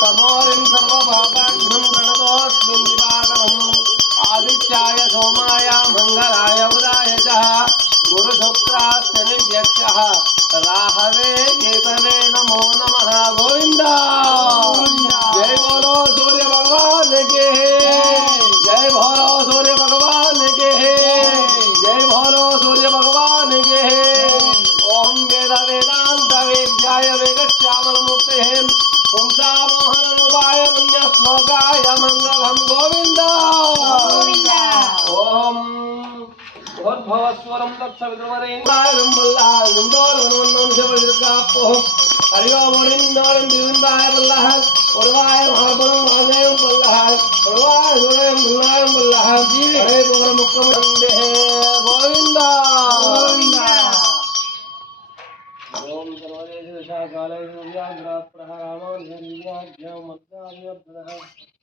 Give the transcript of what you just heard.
तमोरिं सर्वपापाघ्नं प्रणतोऽस्मिन् दिवाकरम् आदित्याय सोमाय मङ्गलाय बुधाय च गुरुशुक्रास्य निव्यक्षः राहवे केतवे नमो नमः गोविंद जय बोलो सूर्य भगवान के जय बोलो सूर्य भगवान के जय बोलो सूर्य भगवान के ओम वेद वेदांत वेद्याय वेगश्यामलमूर्ते पुंसा मोहन रूपाय पुण्य श्लोकाय मंगलम गोविंद ओम भवस्वरम तत्सवितुर्वरेण्यं वल्लाहं दोरवनं शबलिकापो हरि ओम निन्दोरं दिवंदाय वल्लाह पुरवाय महाबलं महाजयं वल्लाह पुरवाय गुणं गुणायं वल्लाह हरे गोर मुक्तमंदे गोविंद गोविंद ओम सर्वदेश काले सूर्याग्रह प्रहरामो निर्याज्ञ मद्दाय